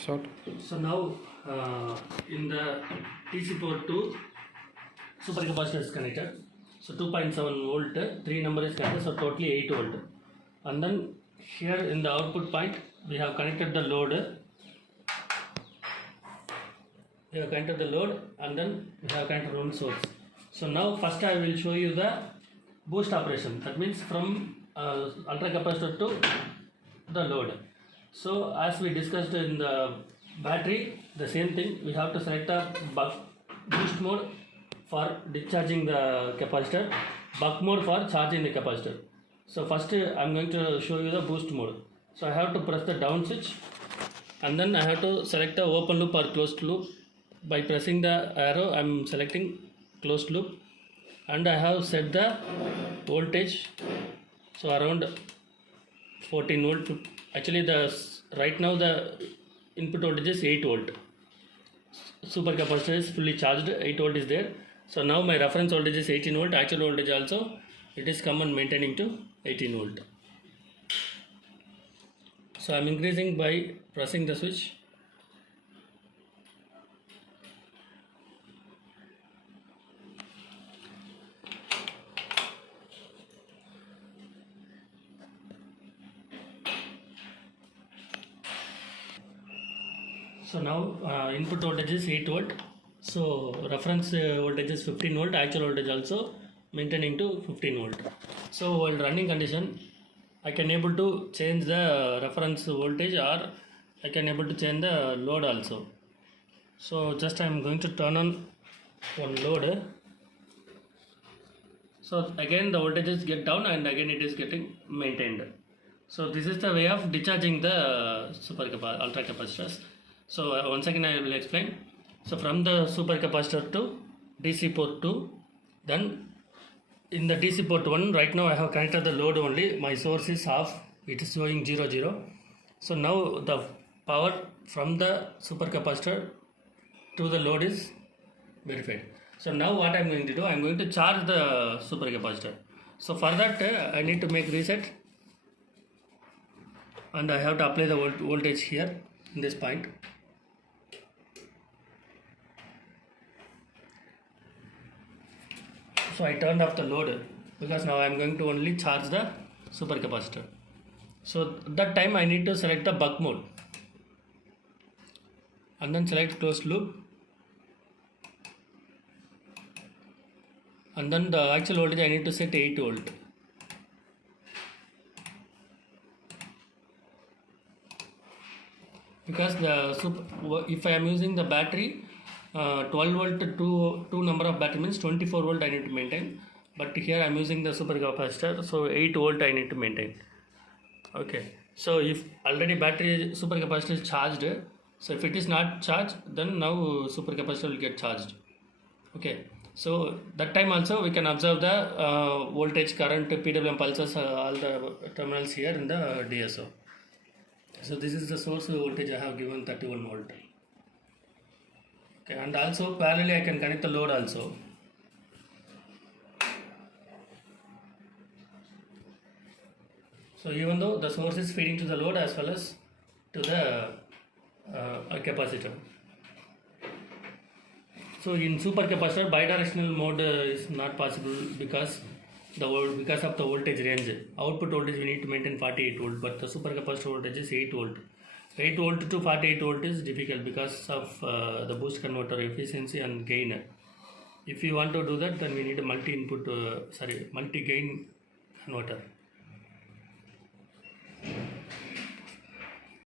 Start. So now in the DC port 2 super capacitor is connected. So 2.7 volt, 3 number is connected, so totally 8 volt. And then here in the output point we have connected the load. We have connected the load and then we have connected one source. So now first I will show you the boost operation. That means from ultra capacitor to the load. So as we discussed in the battery, the same thing, we have to select a boost mode for discharging the capacitor, buck mode for charging the capacitor. So first I am going to show you the boost mode. So I have to press the down switch and then I have to select the open loop or closed loop. By pressing the arrow I am selecting closed loop and I have set the voltage, so around 14 volt. Actually right now the input voltage is 8 volt. Super capacitor is fully charged, 8 volt is there. So now my reference voltage is 18 volt, actual voltage also it is come and maintaining to 18 volt. So I am increasing by pressing the switch. So now input voltage is 8 volt, so reference voltage is 15 volt, actual voltage also maintaining to 15 volt. So while running condition I can able to change the reference voltage or I can able to change the load also. So just I am going to turn on one load. So again the voltages get down and again it is getting maintained. So this is the way of discharging the ultra capacitors. So once again I will explain. So from the super capacitor to DC port 2, then in the DC port 1 right now I have connected the load only, my source is off, it is showing 0. So now the power from the super capacitor to the load is verified. So now what I am going to do, I am going to charge the super capacitor. So for that I need to make reset and I have to apply the voltage here in this point. So I turned off the load because now I am going to only charge the super capacitor. So that time I need to select the buck mode and then select closed loop and then the actual voltage I need to set 8 volt. Because if I am using the battery 12 volt to 2 number of battery means 24 volt I need to maintain, but here I am using the super capacitor, so 8 volt I need to maintain. Okay, so if already battery super capacitor is charged, so if it is not charged then now super capacitor will get charged. Okay, so that time also we can observe the voltage, current, PWM pulses, all the terminals here in the DSO. So this is the source voltage I have given 31 volt. Okay, and also parallelly I can connect the load also. So even though the source is feeding to the load as well as to the capacitor. So in super capacitor bidirectional mode is not possible because of the voltage range. Output voltage we need to maintain 48 volt, but the super capacitor voltage is 8 volt. 8 volt to 48 volt is difficult because of the boost converter efficiency and gain. If you want to do that, then we need a multi-gain converter.